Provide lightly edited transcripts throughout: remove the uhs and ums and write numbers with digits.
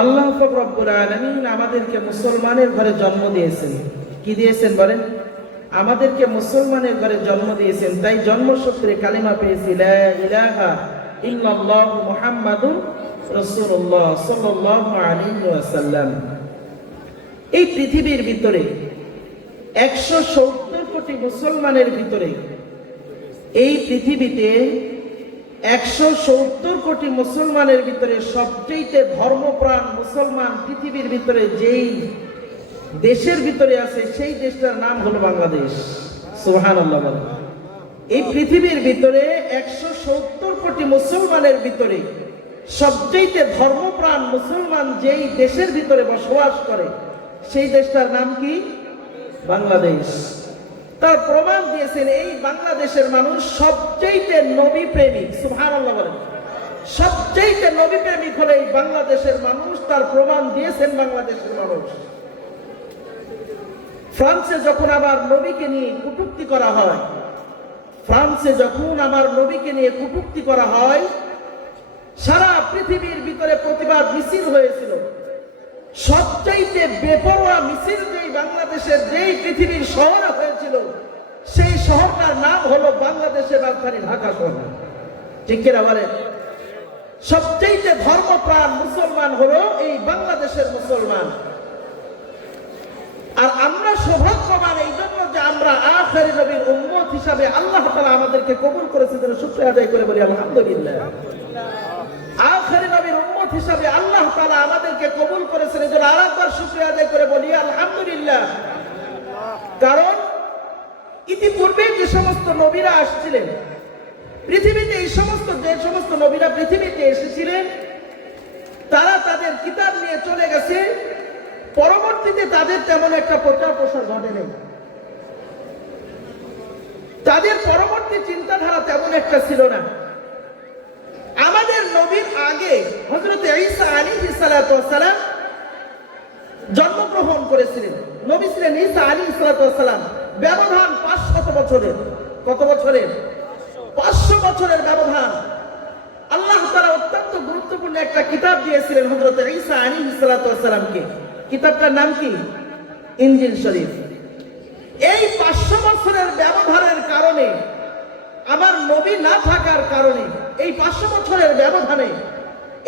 আল্লাহ পাক রব্বুল আলামিন আমাদেরকে মুসলমানের ঘরে জন্ম দিয়েছেন। কি দিয়েছেন বলেন? আমাদেরকে মুসলমানের ঘরে জন্ম দিয়েছেন। তাই জন্মসূত্রে কালিমা পেয়েছি, লা ইলাহা ইল্লাল্লাহু মুহাম্মাদুর রাসূলুল্লাহ সাল্লাল্লাহু আলাইহি ওয়াসাল্লাম। এই পৃথিবীর ভিতরে 170 কোটি মুসলমানের ভিতরে, এই পৃথিবীতে 170 কোটি মুসলমানের ভিতরে সবচেয়ে ধর্মপ্রাণ মুসলমান পৃথিবীর ভিতরে যেই দেশের ভিতরে আছে, সেই দেশটার নাম হলো বাংলাদেশ। সুবহানাল্লাহ। এই পৃথিবীর ভিতরে 170 কোটি মুসলমানের ভিতরে সবচেয়ে ধর্মপ্রাণ মুসলমান যেই দেশের ভিতরে বসবাস করে, সেই দেশটার নাম কি? বাংলাদেশ। তার প্রমাণ দিয়েছেন এই বাংলাদেশের মানুষ সবচেয়ে নবী প্রেমিক। সুবহানাল্লাহ বলেন। সবচেয়ে নবী প্রেমিক হলো এই বাংলাদেশের মানুষ। তার প্রমাণ দিয়েছেন বাংলাদেশের মানুষ। ফ্রান্সে যখন আবার নবীকে নিয়ে কটূক্তি করা হয়, ফ্রান্সে যখন আমার নবীকে নিয়ে কটূক্তি করা হয়, সারা পৃথিবীর ভিতরে প্রতিবাদ মিছিল হয়েছিল। সবচাইতে বেপরোয়া মিছিল যেই বাংলাদেশের যেই পৃথিবীর শহরে হয়েছিল, সেই শহরটার নাম হলো বাংলাদেশের রাজধানী ঢাকা শহর। ঠিক কিনা বলেন? সবচাইতে ধর্মপ্রাণ মুসলমান হলো এই বাংলাদেশের মুসলমান। আর আমরা সৌভাগ্যবান এই জন্য যে আমরা আখিরি নবীর উম্মত হিসাবে আল্লাহ তাআলা আমাদেরকে কবুল করেছে। শুকরিয়া আদায় করে বলি আলহামদুলিল্লাহ। আখিরি নবীর উম্মত হিসাবে আল্লাহ তাআলা আমাদেরকে কবুল করেছেন, এজন্য আরেকবার শুকরিয়া আদায় করে বলি আলহামদুলিল্লাহ। কারণ ইতিপূর্বে যে সমস্ত নবীরা আসছিলেন পৃথিবীতে, যে সমস্ত নবীরা পৃথিবীতে এসেছিলেন, তারা তাদের কিতাব নিয়ে চলে গেছে। পরবর্তীতে তাদের তেমন একটা প্রচার প্রসার ঘটেনি। তাদের পরবর্তী চিন্তাধারা তেমন একটা ছিল না। আমাদের নবীর আগে হযরত ঈসা আলাইহিস সালাতু ওয়াস সালাম জন্মগ্রহণ করেছিলেন। নবী ছিলেন ঈসা আলাইহিস সালাতু ওয়াস সালাম। ব্যবধান 500 বছরের। কত বছরের? 500 বছরের ব্যবধান। আল্লাহ তাআলা অত্যন্ত গুরুত্বপূর্ণ একটা কিতাব দিয়েছিলেন হযরত ঈসা আলাইহিস সালাতু ওয়াস সালামকে। কিতাবটার নাম কি? ইনজিল শরীফ। এই 500 বছরের ব্যবধানের কারণে, আমার নবী না থাকার কারণে, এই 500 বছরের ব্যবধানে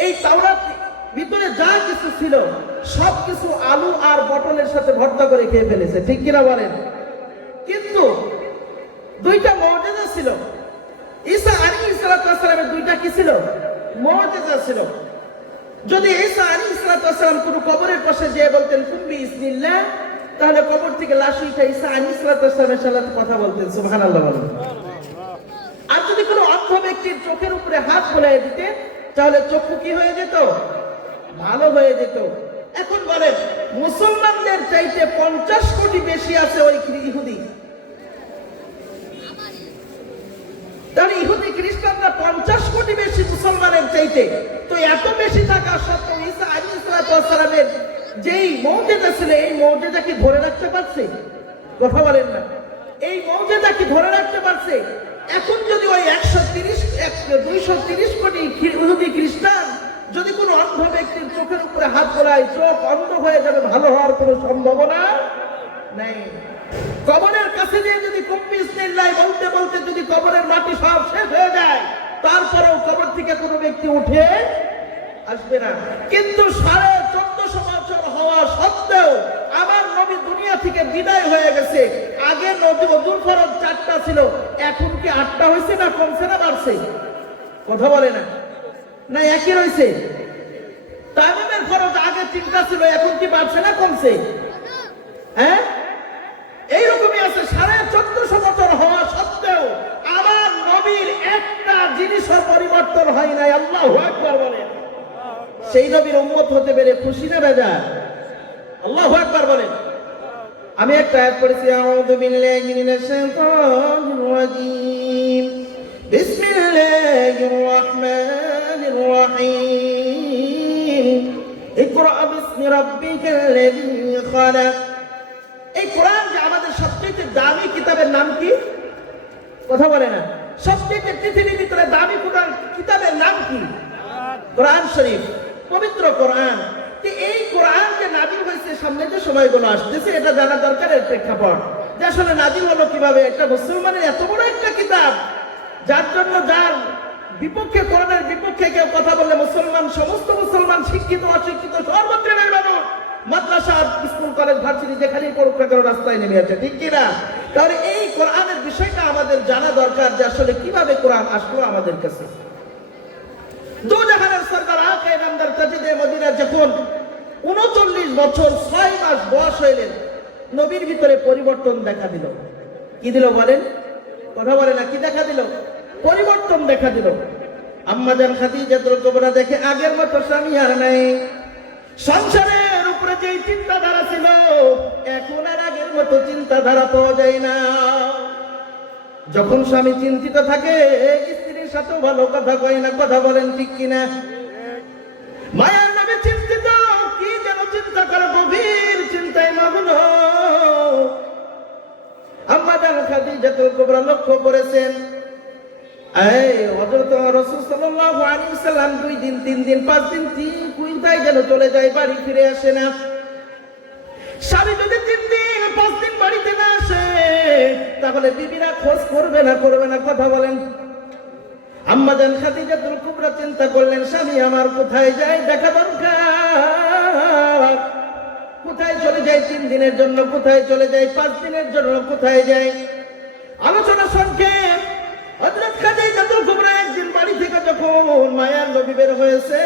এই তাওরাত ভিতরে যা কিছু ছিল সবকিছু আলু আর পটলের সাথে ভর্তা করে খেয়ে ফেলেছে। ঠিক কিনা বলেন? কিন্তু দুইটা মুআজিজা ছিল। ঈসা আলাইহিস সালামের দুইটা কি ছিল? মুআজিজা ছিল। যদি ঈসা আলাইহিস সালাম কোন কবরের পাশে যেয়ে বলতেন কুম বিসমিল্লাহ, তাহলে কবর থেকে লাশ উঠে ঈসা আলাইহিস সালামের সাথে কথা বলতেন। সুবহানাল্লাহ বলেন। আর যদি কোনো অন্ধ ব্যক্তির চোখের উপরে হাত বোলায় দিতেন, তাহলে চক্ষু কি হয়ে যেত? ভালো হয়ে যেত। এখন বলেন, মুসলমানদের চাইতে 50 কোটি বেশি আছে ওই ইহুদি। তাহলে ইহুদি খ্রিস্টানরা 50 কোটি বেশি মুসলমানের চাইতে। তো এত বেশি থাকা সত্ত্বেও ঈসা আলাইহিস সালামের যেই মুআজিজা ছিল, এই মুআজিজা কি ধরে রাখতে পারছে? কথা বলেন না। এই মুআজিজা কি ধরে রাখতে পারছে? এখন যদি ওই 230 কোটি ইহুদি খ্রিস্টান যদি কোনো অন্ধ ব্যক্তির চোখের উপরে হাত বোলায়, চোখ অন্ধ হয়ে যাবে, ভালো হওয়ার কোনো সম্ভাবনা নেই। কবরের কাছে দিয়ে যদি কুম বিসমিল্লাহ বলতে বলতে যদি কবরের মাটি সব শেষ হয়ে যায়, তারপরেও কবর থেকে কোনো ব্যক্তি উঠে আসবে না। কিন্তু 1450 বছর হওয়া সত্ত্বেও আমার নবী দুনিয়া থেকে বিদায় হয়ে গেছে। আগে নবী ওযুর ফরজ 4টা ছিল, এখন কি 8টা হয়েছে না কমছে না বাড়ছে? কথা বলে না। না একই রয়েছে? তায়াম্মুমের ফরজ আগে 3টা ছিল, এখন কি বাড়ছে না কমছে? হ্যাঁ, এইরকমই আছে। 1450 বছর হওয়া সত্ত্বেও আমার নবীর একটা জিনিসের পরিবর্তন হয় নাই। আল্লাহু আকবার বলেন। সেই নবীর উম্মত হতে পেরে খুশি না বেজার? আল্লাহু আকবার বলেন। আমি একটা আয়াত পড়েছি, আউযু বিল্লাহি মিনাশ শাইতানির রাজীম, বিসমিল্লাহির রাহমানির রাহিম, ইকরা বিসমি রাব্বিকাল্লাযী খালাক। এই কোরআন যে আমাদের সবচেয়ে দামি কিতাবের নাম কি? কথা বলে না। সবচেয়ে পৃথিবীর ভিতরে দামি কিতাবের নাম কি? কোরআন শরীফ, পবিত্র কোরআন। সামনে যে সময়গুলো আসতেছে এটা জানা দরকার। এর প্রেক্ষাপট যে আসলে নাজিল হলো কিভাবে, একটা মুসলমানের এত বড় একটা কিতাব যার জন্য যার বিপক্ষে, কোরআনের বিপক্ষে কেউ কথা বললে মুসলমান, সমস্ত মুসলমান শিক্ষিত অশিক্ষিত সর্বত্রের মানুষ মাদ্রাসা স্কুল কলেজ ভার্সিটি যেখানেই পড়ুক না কেন রাস্তায় নেমে আছে, ঠিক কিনা? তাহলে এই কোরআনের বিষয়টা আমাদের জানা দরকার যে আসলে কিভাবে কোরআন আসলো আমাদের কাছে। দু জাহানের সরদার আকা ইমামদার তাজিদে মদিনা যখন 39 বছর 6 মাস বয়স হইলেন, নবীর ভিতরে পরিবর্তন দেখা দিল। কি দিল বলেন? কথা বলে না, কি দেখা দিল? পরিবর্তন দেখা দিল। আম্মা জান খাদিজাতুল কুবরা দেখে আগের মতো স্বামী আর নাই। সংসারের উপরে যে চিন্তাধারা ছিল এখন আর আগের মতো চিন্তাধারা পাওয়া যায় না। যখন স্বামী চিন্তিত থাকে স্ত্রীর সাথে ভালো কথা কয় না, কথা বলেন ঠিক কিনা? মায়ার নামে চিন্তিত, কি যেন চিন্তা করে, গভীর চিন্তায় মগ্ন। আম্মা জান খাদিজাতুল কুবরা লক্ষ্য করেছেন হযরত রাসূল সাল্লাল্লাহু আলাইহি ওয়াসাল্লাম 2 দিন 3 দিন 5 দিন কোথায় যেন চলে যায়, বাড়ি ফিরে আসে না। স্বামী যদি 3 দিন 5 দিন বাড়িতে না আসে তাহলে বিবিরা খোঁজ করবে না, করবে না, কথা বলেন। আম্মা জান খাদিজাতুল কুবরা চিন্তা করলেন স্বামী আমার কোথায় যায়, দেখা দরকার। কোথায় চলে যায়? 3 দিনের জন্য কোথায় চলে যায়? 5 দিনের জন্য কোথায় যায়? আলোচনা সংক্ষেপ। হযরত খাদিজাতুল কুবরা একদিন বাড়ি থেকে যখন মায়ার নবী বের হয়েছে,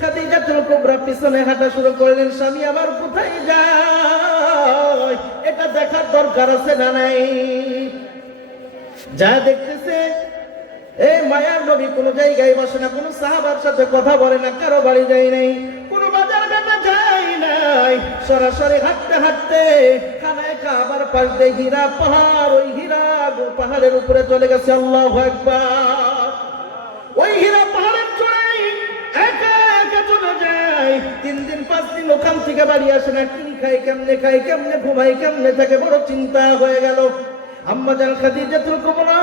খাদিজাতুল কুবরা পিছনে হাঁটা শুরু করলেন, স্বামী আমার কোথায় যায় এটা দেখার দরকার আছে না নাই? যা দেখতেছে মায়ার নবী কোনো জায়গায় বসে না, কোনো সাহাবার সাথে কথা বলে না, কারো বাড়ি যায় নাই, কোনো বাজার ঘাটে যায় নাই, সরাসরি হাঁটতে হাঁটতে খানায় কাবার পাশ দিয়ে হীরা পাহাড়, ওই হীরা পাহাড়ের উপরে চলে গেছে। আল্লাহু আকবার। ওই হীরা পাহাড়ের চূড়ায় একা একা চলে যায়। 3 দিন 5 দিন ওখান থেকে বাড়ি আসে না। কি খায়, কেমনে খায়, কেমনে ঘুমায়, কেমনে থাকে, বড় চিন্তা হয়ে গেল। আম্মা জান খাদিজাতুল কুবরা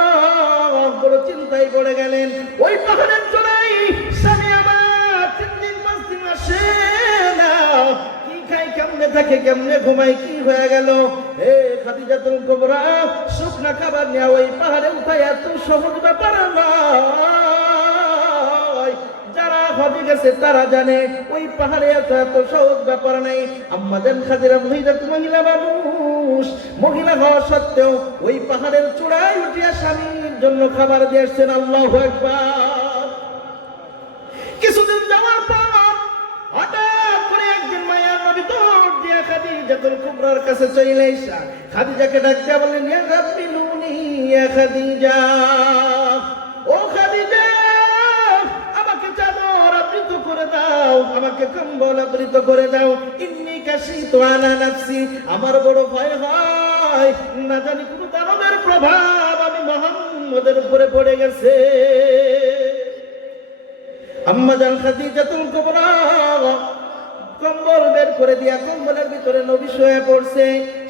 বড় চিন্তায় পড়ে গেলেন। ওই পাহাড়ের চূড়ায় স্বামী আমার 3 দিন 5 দিন আসে না, কি খায়, কেমনে থাকে, কেমনে ঘুমায়, কি হয়ে গেল? খাদিজাতুল কুবরা শুকনা খাবার নেওয়া ওই পাহাড়ে উঠায় এত সহজ ব্যাপার নয়। যারা হজে গেছে তারা জানে ওই পাহাড়ে এত সহজ ব্যাপার নাই। আম্মা জান খাদিজা মহিলা মানুষ, মহিলা হওয়া সত্ত্বেও ওই পাহাড়ের চূড়ায় উঠিয়া স্বামীর জন্য খাবার দিয়ে আসছেন। আল্লাহু আকবার। কিছুদিন যাওয়ার পর হঠাৎ করে একদিন মায়ার নবী দৌড় দিয়া খাদিজাতুল কুবরার কাছে চলে আসা খাদিজাকে ডাক দিয়া বললেন, ইয়া রাব্বিলুনি ইয়া খাদিজা, ও খাদিজা আমাকে চাদর আবৃত করে দাও, আমাকে কম্বল আবৃত করে দাও। ইন্নী কাশিতু আলা নাফসি, আমার বড় ভয় হয় না জানি কোন দানবের প্রভাব আমি মুহাম্মদের উপরে পড়ে গেছে। আম্মা জান খাদিজাতুল কুবরা কম্বল বের করে দিয়া কম্বলের ভিতরে নবী শুয়ে পড়ছে।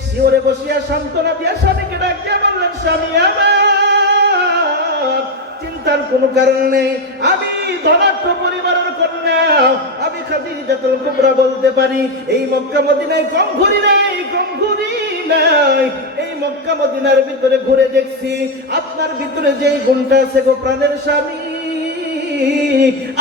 শিওরে বসিয়া সান্ত্বনা দিয়া স্বামীকে ডাক দিয়া বললেন, স্বামী আমার চিন্তার কোনো কারণ নেই, আমি ধনাঢ্য পরিবারের কন্যা, আমি খাদিজাতুল কুবরা বলতে পারি এই মক্কা মদিনায় কম ঘুরি নাই, কম ঘুরি নাই। এই মক্কা মদিনার ভিতরে ঘুরে দেখছি আপনার ভিতরে যেই গুণটা আছে গো প্রাণের স্বামী,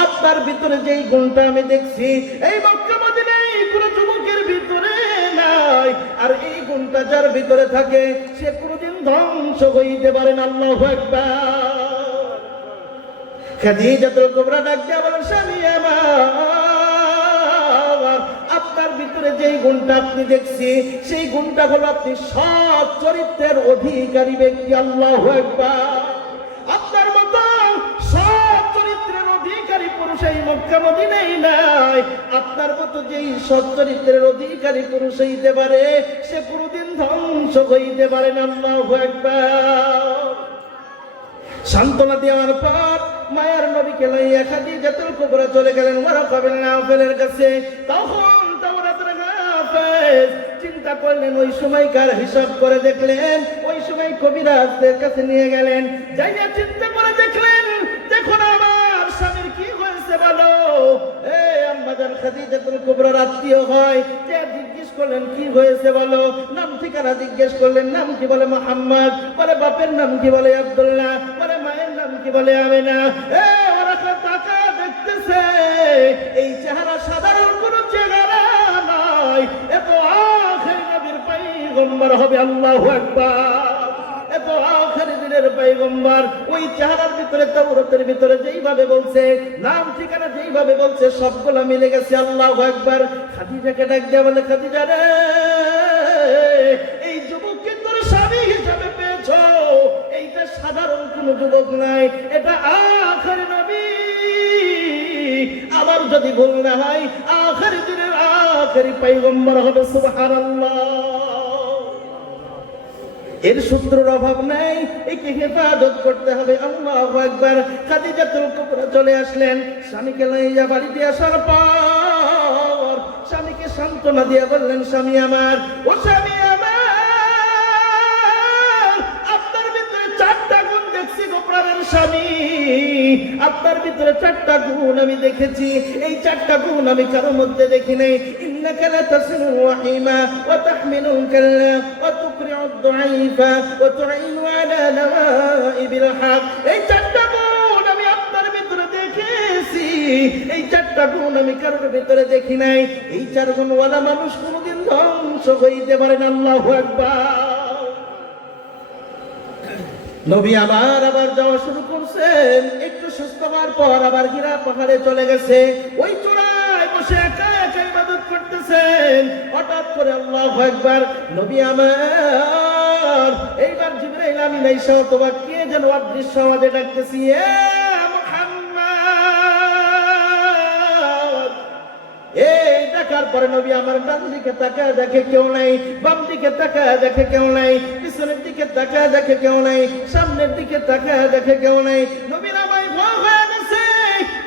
আপনার ভিতরে যেই গুণটা আমি দেখছি এই মক্কা মদিনায় কোন যুবকের ভিতরে নাই। আর এই গুণটা যার ভিতরে থাকে সে কোনদিন ধ্বংস হইতে পারে না। আল্লাহু আকবার। খাদিজাতুল কুবরা ডাক দিয়া বলেন, স্বামী আমার আপনার ভিতরে যেই গুণটা আপনি দেখছি সেই গুণটা হলো আপনি সৎ চরিত্রের অধিকারী ব্যক্তি। আল্লাহু আকবার। আপনার মতো সৎ চরিত্রের অধিকারী পুরুষ এই মক্কা মদিনায় নাই। আপনার মতো যেই সৎ চরিত্রের অধিকারী পুরুষ হইতে পারে সে কোনদিন ধ্বংস হইতে পারে না। আল্লাহু আকবার। সান্ত্বনা দেওয়ার পর মায়ার নবীকে লইয়া খাদিজাতুল কুবরা চলে গেলেন ওয়ারাকা বিন নাওফালের কাছে। তখন তাওরাতের হাফেজ চিন্তা করলেন, ওই সময়কার হিসাব করে দেখলেন, ওই সময় কবিরাজদের কাছে নিয়ে গেলেন, যাইয়া চিন্তা করে দেখলেন, দেখুন আমার স্বামীর কি হয়েছে বলো। আম্মা মাদার খাদিজাতুল কুবরার আত্মীয় হয়, যে জিজ্ঞেস করলেন কি হয়েছে বলো, নাম ঠিকানা জিজ্ঞেস করলেন, নাম কি বলে মুহাম্মদ, বলে বাপের নাম কি বলে আব্দুল্লাহ, বলে মায়ের নাম কি বলে আমিনা। ওরা টাকা দেখতেছে, এই চেহারা সাধারণ কোন চেহারা নয়, এত আখেরি নবীর পয়গম্বর হবে। আল্লাহু আকবার। এত আখেরি দিনের পয়গম্বর, ওই চেহারার ভিতরে তাওরাতের ভিতরে যেইভাবে বলছে, নাম ঠিকানা যেইভাবে বলছে, সবগুলো মিলে গেছে। আল্লাহু আকবার। খাদিজাকে ডাক দেয়া বলে, খাদিজা রে, এই যুবককে তোর স্বামী হিসাবে পেয়েছো, এইটা সাধারণ কোন যুবক নাই, এটা আখেরি নবী। আবার যদি ভুল না হয়, আখেরি দিনের আখেরি পয়গম্বর হবে। সুবহানাল্লাহ। এর সূত্রের অভাব নাই, একে হেফাজত করতে হবে। আল্লাহু আকবার। খাদিজাতুল কুবরা চলে আসলেন, স্বামীকে লইয়া বাড়িতে আসার পর স্বামীকে সান্ত্বনা দিয়ে বললেন, স্বামী আমার, ও স্বামী আমার, আপনার ভিতরে চারটা গুণ দেখছি গো প্রাণের স্বামী, আপনার ভিতরে চারটা গুণ আমি দেখেছি, এই চারটা গুণ আমি কারোর মধ্যে দেখি নাই। ইন্নাকা লাতাসিলুর রাহিমা ওয়া তাহমিলুল কাল্লা ওয়া তুকরিউদ দুআইফা ওয়া তুঈনু আলা নাওয়াইবিল হক। এই চারটা গুণ আমি আপনার ভিতরে দেখেছি, এই চারটা গুণ আমি কারোর ভিতরে দেখি নাই। এই চার গুণওয়ালা মানুষ কোনোদিন ধ্বংস হইতে পারে না। আল্লাহু আকবার। নবী আবার যাওয়া শুরু করছেন। একটু সুস্থ হওয়ার পর আবার হীরা পাহাড়ে চলে গেছে, ওই চূড়ায় বসে একা একা ইবাদত করতেছেন। হঠাৎ করে আল্লাহু আকবার, নবী আমার, এইবার জিবরাইল আমিন আয়েশা অথবা কে যেন অদৃশ্য আওয়াজে ডাকতেছি, এ মুহাম্মদ। এই দেখার পরে নবী আমার ডান দিকে তাকায় দেখে কেউ নাই, বাম দিকে তাকায় দেখে কেউ নাই, পিছনের দিকে তাকায় দেখে কেউ নাই, সামনের দিকে তাকায় দেখে কেউ নাই। নবীর আমায় ভয় হয়ে গেছে,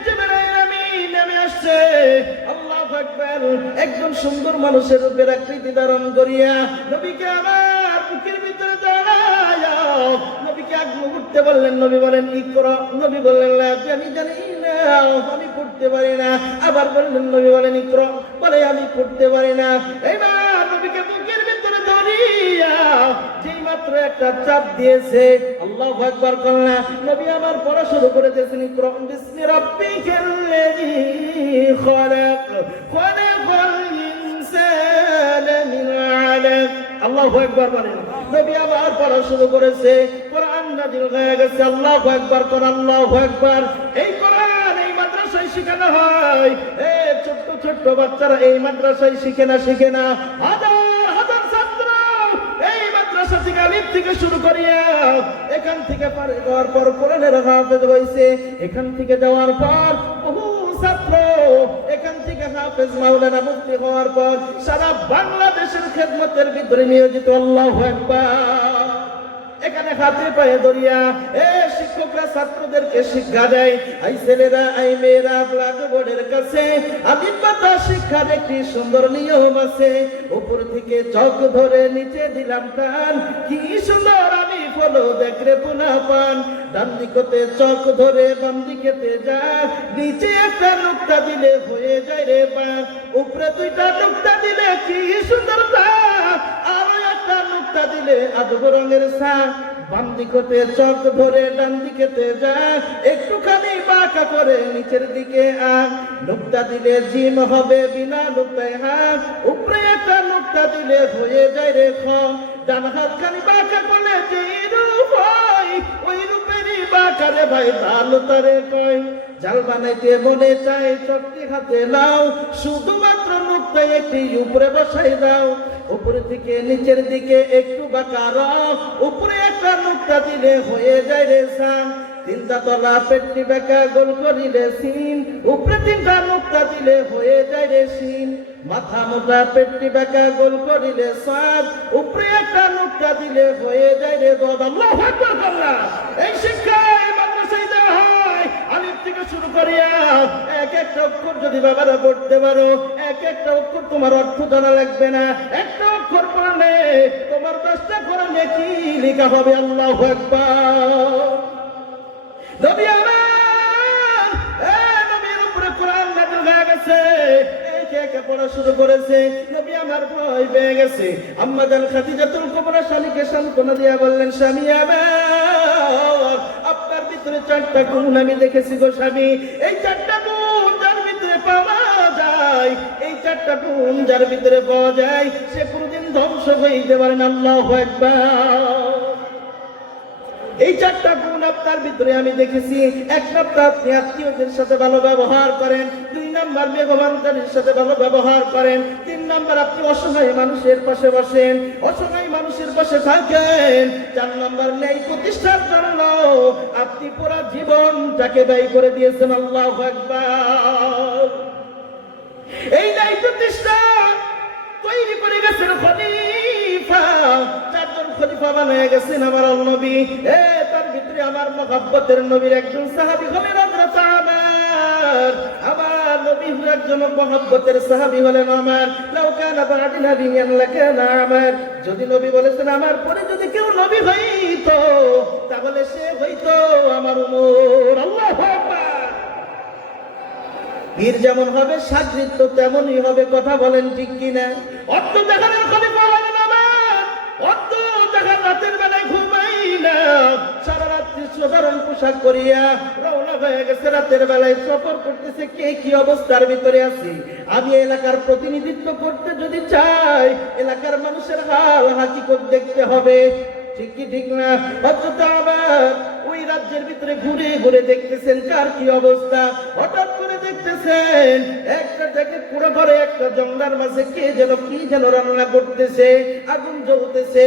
জিবরাইল আমিন নেমে আসছে। আল্লাহু আকবার। একজন সুন্দর মানুষের রূপের আকৃতি ধারণ করিয়া নবীকে আমার বুকের ভিতরে দাঁড়ায়া নবীকে আগ মুহূর্তে বললেন, নবী বলেন ইকরা, নবী বললেন না, আমি জানি না, আমি পড়তে পারি না। আবার বললেন, নবী বলেন ইকরা, বলে আমি পড়তে পারি না। এইবার নবীকে বুকের ভিতরে ধরিয়া যেই মাত্র একটা চাপ দিয়েছে, আল্লাহু আকবার করলেন, নবী আমার পড়া শুরু করে দিয়েছেন, ইকরা বিসমি রাব্বিকাল্লাযী খালাক খালাকাল ইনসানা মিন আলাক। আল্লাহু আকবার বলেন। নবী আবার পড়া শুরু করেছে, কোরআন নাযিল হয়ে গেছে। আল্লাহু আকবার কর, আল্লাহু আকবার। এই কোরআন এই মাদ্রাসায় শেখানো হয়। এই ছোট্ট ছোট্ট বাচ্চারা এই মাদ্রাসায় শিখে না। হাজার হাজার ছাত্র এই মাদ্রাসা থেকে আলিফ থেকে শুরু করিয়া এখান থেকে পারে যাওয়ার পর কোরআনের হাফেজ হইছে। এখান থেকে যাওয়ার পর বহু ছাত্র এখান থেকে হাফেজ, মাওলানা, মুফতি হওয়ার পর সারা বাংলাদেশের খেদমতের ভিতরে নিয়োজিত। আল্লাহু আকবার। এখানে হাতে পায়ে ধরিয়া শিক্ষকরা ছাত্রদেরকে শিক্ষা দেয়। আই ছেলেরা, আই মেয়েরা, ব্ল্যাকবোর্ডের কাছে আদিবাতা শিক্ষার একটি সুন্দর নিয়ম আছে। উপর থেকে চক ধরে নিচে দিলাম টান, কি সুন্দর আমি ফলো দেখরে পুনা পান। ডান দিকতে চক ধরে বাম দিকেতে যা, নিচে একটা নুক্তা দিলে হয়ে যায় রে বা, উপরে দুইটা নুক্তা দিলে কি সুন্দর তা, আর একটা নুক্তা দিলে আদব রঙের ছা। বাম দিকতে চক ধরে ডান দিকেতে যা, একটুখানি বাঁকা করে নিচের দিকে আ, নুক্তা দিলে জিম হবে বিনা নুক্তায় হা, উপরে একটা নুক্তা দিলে হয়ে যায় রে খ। ডান হাত খানি বাঁকা করলে যে রূপ হয়, ওই রূপেরই বাঁকা রে ভাই, ভালো তারে কয়। জাল বানাইতে মনে চাই চকটি হাতে নাও, শুধুমাত্র নুক্তায় একটি উপরে বসাই দাও। উপরে থেকে নিচের দিকে একটু বাঁকা রক, উপরে একটা নুক্তা দিলে হয়ে যায় রে সান। তিনটা তলা পেটটি বেঁকা গোল করিলে সিন, উপরে তিনটা নুক্তা দিলে হয়ে যায় রে সিন। মাথা মোটা পেটটি বেঁকা গোল করিলে সাদ, উপরে একটা নুক্তা দিলে হয়ে যায় রে দদ। আল্লাহু আকবার। এই শিক্ষা এই মাদ্রাসায় দেওয়া হয়। আলিফ থেকে শুরু করিয়া এক একটা অক্ষর যদি বাবারা পড়তে পারো, এক একটা অক্ষর তোমার অর্থ জানা লাগবে না। একটা অক্ষর পড়লে তোমার 10টা কোরআনে কি লেখা হবে। আল্লাহু আকবার। নবী আমার, নবীর উপরে কোরআন নাযিল হয়ে গেছে। একে একে পড়া শুরু করেছে। নবী আমার ভয় পেয়ে গেছে। আম্মা জান খাদিজাতুল কুবরা স্বামীকে সান্ত্বনা দিয়া বললেন, স্বামী আমার, আপনার ভিতরে 4টা গুণ আমি দেখেছি গো স্বামী। এই 4টা গুণ যার ভিতরে পাওয়া যায়, এই 4টা গুণ যার ভিতরে পাওয়া যায়, সে কোনোদিন ধ্বংস হইতে পারে না। আল্লাহু আকবার। এই 4টা গুণ আপনার ভিতরে আমি দেখেছি। 1 নাম্বার, আপনি আত্মীয়দের সাথে ভালো ব্যবহার করেন। 2 নাম্বার, মেহমানদারির সাথে ভালো ব্যবহার করেন। 3 নাম্বার, আপনি অসহায় মানুষের পাশে বসেন, অসহায় মানুষের পাশে থাকেন। 4 নাম্বার, ন্যায় প্রতিষ্ঠার জন্য আপনি পুরো জীবনটাকে ব্যয় করে দিয়েছেন। আল্লাহু আকবার। এই ন্যায় প্রতিষ্ঠা তৈরি করে গেছেন খলিফা। 4 জন খলিফা বানায় গেছেন আমার নবী। তার ভিতরে আমার মহব্বতের নবীর একজন সাহাবী হলেন হযরত ওমর। আমার নবীর একজন মহব্বতের সাহাবী হলেন ওমর। লাউ কানা বা'দি নাবিয়্যান লাকানা ওমর। যদি নবী বলেছেন আমার পরে যদি কেউ নবী হইতো, তাহলে সে হইতো আমার ওমর। আল্লাহু আকবার। পীর যেমন হবে, সাদৃশ্য তেমনই হবে। কথা বলেন ঠিক কিনা? অর্থ দেখানোর খলিফা হলেন আমার। অর্থ দেখার রাতের বেলায় ঘুমাই না, সারা রাত্রি সাধারণ পোশাক করিয়া রওনা হয়ে গেছে। রাতের বেলায় সফর করতেছে। কে কি অবস্থার ভিতরে আছে? আমি এলাকার প্রতিনিধিত্ব করতে যদি চাই, এলাকার মানুষের হাল হাকিকত দেখতে হবে। ঠিক কি ঠিক না? হযরত ওমর ওই রাজ্যের ভিতরে ঘুরে ঘুরে দেখতেছেন কার কি অবস্থা। হঠাৎ করে দেখতেছেন একটা থেকে পুরো ঘরে একটা জঙ্গলার মাঝে কে যেন কি যেন রান্না করতেছে, আগুন জ্বলতেছে।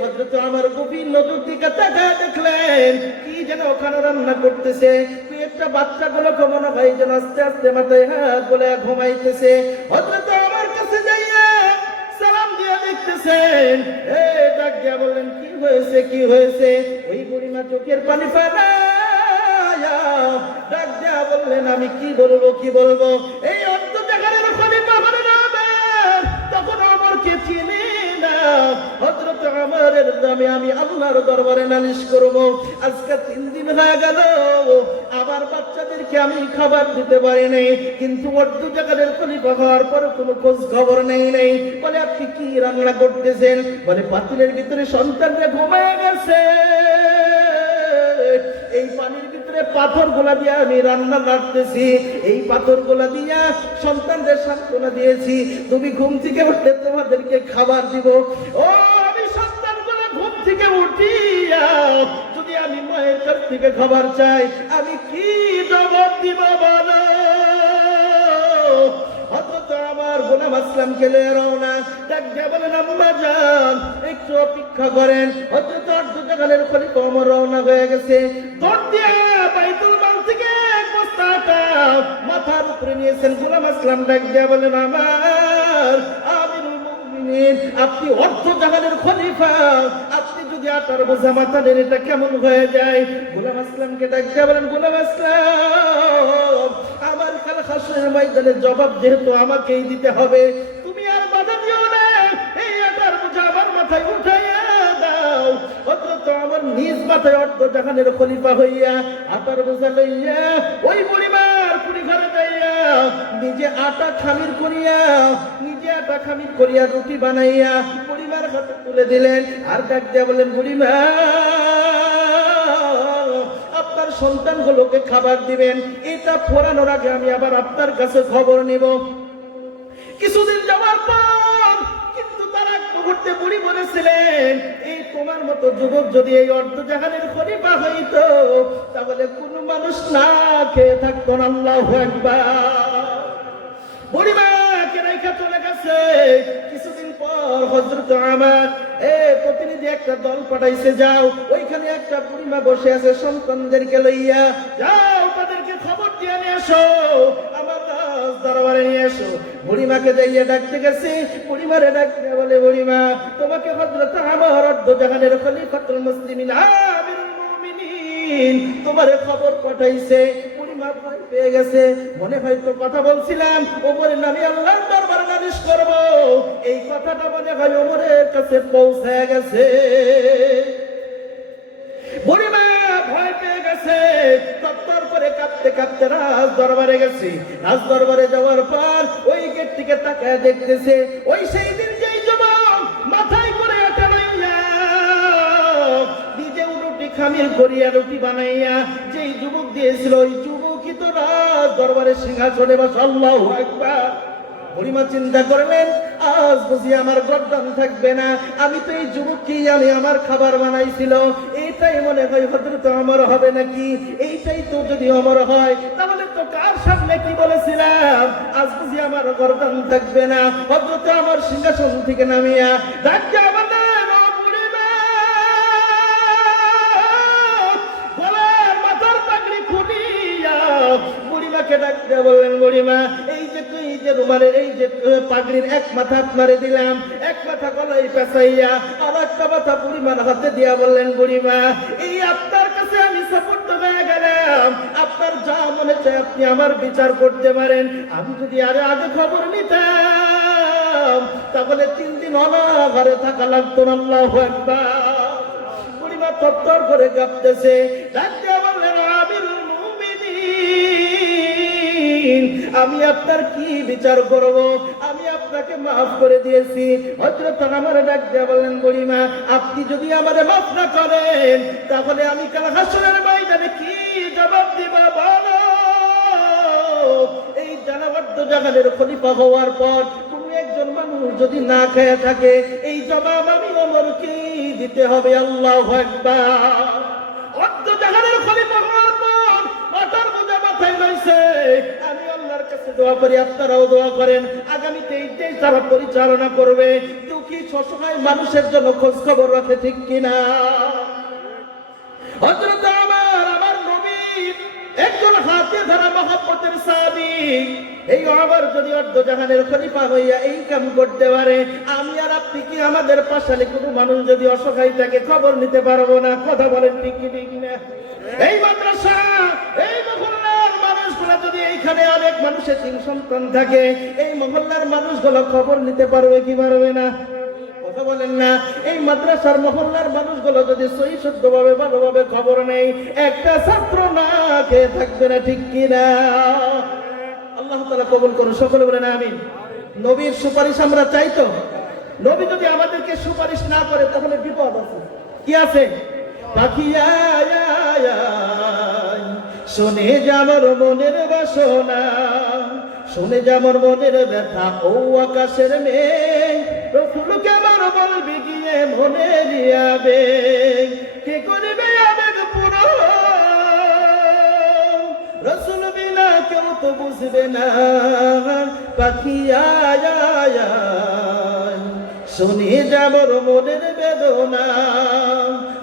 হযরত ওমর গভীর নজর দিকে তাকায় দেখলেন কি যেন ওখানে রান্না করতেছে। তুই একটা বাচ্চা গুলো মনে হয় যেন আস্তে আস্তে মাথায় হাত বলে ঘুমাইতেছে। হযরত ওমর কাছে যাইয়া সালাম দিয়া দেখতেছেন। ডাক দিয়া বললেন, কি হয়েছে কি হয়েছে? ওই বুড়িমা চোখের পানি ফেলায়া ডাক দিয়া বললেন, আমি কি বলবো কি বলবো? এই অর্থ জাহানের খলিফা হলেন ওমর। তখন ওমরকে চিনি না। হযরত ওমরের নামে আমি আল্লাহর দরবারে নালিশ করব। আজকে 3 দিন হয়ে গেল আমার বাচ্চাদেরকে আমি খাবার দিতে পারি নাই, কিন্তু অর্ধ জাহানের খলিফা হওয়ার পরে কোনো খোঁজ খবর নেই। বলে, আপনি কি রান্না করতেছেন? বলে, পাতিলের ভিতরে সন্তানরা ঘুমায় গেছে, এই পানির ভিতরে পাথর গোলা দিয়ে আমি রান্না করতেছি। এই পাথর গোলা দিয়া সন্তানদের সান্ত্বনা দিয়েছি, তুমি ঘুম থেকে উঠলে তোমাদেরকে খাবার দিব। ও আমি সন্তানগুলো ঘুম থেকে উঠিয়া যদি আমি মায়ের কাছ থেকে খাবার চাই, আমি কি জবাব দিব বলো? হযরত ওমর গোলাম আসলামকে লয়ে রওনা। ডাক দিয়া বলেন, আম্মা জান একটু অপেক্ষা করেন। হযরত আব্দুল খলিফা ওমর রওনা হয়ে গেছে। দৌড় দিয়া বাইতুল মাল থেকে এক বস্তা আটা মাথার উপরে নিয়েছেন। গোলাম আসলাম ডাক দিয়া বলেন, আমার আমিরুল মুমিনিন, আপনি অর্থ জাহানের খলিফা, আপনি যদি আটার বোঝা মাথা নেন এটা কেমন হয়ে যায়? গোলাম আসলামকে ডাক দিয়া বলেন, গোলাম আসলাম, আমার কাল হাসরের ময়দানে জবাব যেহেতু আমাকেই দিতে হবে, তুমি আর বাধা দিও না। এই আটার বোঝা আমার মাথায় উঠাইয়া দাও। হযরত ওমর নিজ মাথায় অর্ধ জাহানের খলিফা হইয়া আটার বোঝা লইয়া ওই বুড়িমার কুড়ি ঘরে যাইয়া নিজে আটা খামির করিয়া রুটি বানাইয়া বুড়িমার হাতে তুলে দিলেন। আর ডাক দিয়া বলেন, বুড়িমা আপনার সন্তানগুলোকে খাবার দিবেন, এটা ফোরানোর আগে আমি আবার আপনার কাছে খবর নিব। কিছুদিন যাওয়ার পর কিন্তু তার এক মুহূর্তে বুড়ি বলেছিলেন, এই তোমার মতো যুবক যদি এই অর্ধ জাহানের খলিফা হইতো, তাহলে কোন মানুষ না খেয়ে থাকতো না। আল্লাহু আকবার। বুড়িমাকে রেখে চলে গেছে। কিছুদিন পর হযরত ওমর প্রতিনিধি একটা দল পাঠাইছে, যাও ওইখানে একটা বুড়িমা বসে আছে সন্তানদেরকে লইয়া, যাও তাদেরকে খবর দিয়ে নিয়ে এসো, আমার রাজ দরবারে নিয়ে এসো। বুড়িমাকে যাইয়া ডাকতে গেছে। বুড়িমারে ডাকতে বলে, বুড়িমা তোমাকে হযরত ওমর অর্ধ জাহানের খলিফাতুল মুসলিমিন আমিরুল মুমিনিন তোমারে খবর পাঠাইছে। বুড়িমা ভয় পেয়ে গেছে, মনে হয় তো কথা বলছিলাম ওমরের নামে আল্লাহর দরবারে নালিশ করব, এই কথাটা মনে হয় ওমরের কাছে পৌঁছে গেছে। বুড়িমা ভয় পেয়ে গেছে, তত্তর করে কাঁপতে কাঁপতে রাজ দরবারে গেছে। রাজ দরবারে যাওয়ার পর ওই দিকে তাকায় দেখতেছে ওই সেই দিন যেই যুবক মাথায় করে টানাইয়া নিজে রুটি খামির করিয়া রুটি বানাইয়া যেই যুবক দিয়েছিল ওই যুবকই তো রাজ দরবারে সিংহাসনে বসে। আল্লাহু আকবার। বুড়িমা চিন্তা করলেন আজ বুঝি আমার গর্দান থাকবে না, আমি তো এই যুবককেই আমি আমার খাবার বানাইছিল, এইটাই মনে হয় হযরত ওমর হবে নাকি, এইটাই তো যদি ওমর হয় তাহলে তো কার সামনে কি বলেছিলাম আজ বুঝি আমার গর্দান থাকবে না। হযরত ওমর সিংহাসন থেকে নামিয়া ডাক্তার আমাদের বুড়িমা গলার মাথার পাগড়ি খুলিয়া বুড়িমাকে ডাকতে বললেন বুড়িমা এই যে তুই যে রুমালের এই যে পাগড়ির এক মাথা মারে দিলাম, এক মাথা গলায় পেঁচাইয়া আর একটা মাথা বুড়িমার হাতে দিয়া বললেন বুড়িমা এই আপনার কাছে আমি সাপোর্ট হয়ে গেলাম, আপনার যা মনে চায় আপনি আমার বিচার করতে পারেন। আমি যদি আরে আগে খবর নিতাম তাহলে 3 দিন অনাঘরে থাকা লাগতো না। আল্লাহু আকবার। বুড়িমা তত্তর করে কাঁপতেছে, ডাকতে বললেন আমিরুল মুমিনিন আমি আপনার কি বিচার করব, আমি আপনাকে মাফ করে দিয়েছি। হযরত ওমর ডাক দিয়ে বললেন বুড়িমা আপনি যদি আমারে মাফ না করেন তাহলে আমি কাল হাসরের ময়দানে কি জবাব দিব বলো। এই জানাবদ্ধ জাগানের খলিফা হওয়ার পর তুমি একজন মানুষ যদি না খেয়ে থাকে এই জবাব আমি ওমরকে দিতে হবে। আল্লাহু আকবার। অর্ধ জাহানের খলিফা হওয়ার পর মাথার বোঝা মাথায় লইছে, আমি আল্লাহর কাছে দোয়া করি আপনারাও দোয়া করেন আগামীতে এই দেশ যারা পরিচালনা করবে দুঃখী অসহায় মানুষের জন্য খোঁজ খবর রাখে, ঠিক কিনা? হযরত ওমর আমার নবীর একজন হাতে ধরা মহব্বতের সাহাবী, এই ওমর যদি অর্ধ জাহানের খলিফা হইয়া এই কাম করতে পারে আমি আর আপনি কি আমাদের পাশালে কোনো মানুষ যদি অসহায় থাকে খবর নিতে পারবো না? কথা বলেন ঠিক কি ঠিক না? এই মাদ্রাসা এই মহল্লার মানুষগুলো যদি এইখানে অনেক মানুষের 3 সন্তান থাকে এই মহল্লার মানুষগুলো খবর নিতে পারবে কি পারবে না? কথা বলেন না? এই মাদ্রাসার মহল্লার মানুষগুলো যদি সহি শুদ্ধভাবে ভালোভাবে খবর নেই একটা ছাত্র না খেয়ে থাকবে না, ঠিক কিনা? আল্লাহ তাআলা কবুল করুন, সকলে বলেন আমিন। নবীর সুপারিশ আমরা চাই তো? নবী যদি আমাদেরকে সুপারিশ না করে তাহলে বিপদ আছে। কি আছে? পাখি আয় আয় আয় শুনে যাবার মনের বাসনা, শুনে যাবার মনের ব্যথা ও আকাশের মেঘ, রাসূলকে আমার বলবি গিয়ে মনে যাবে কে করবে আবেগ পুরো, রাসূল বিনা কেউ তো বুঝবে না। পাখি আয় আয় আয় শুনে যাবার মনের বেদনা,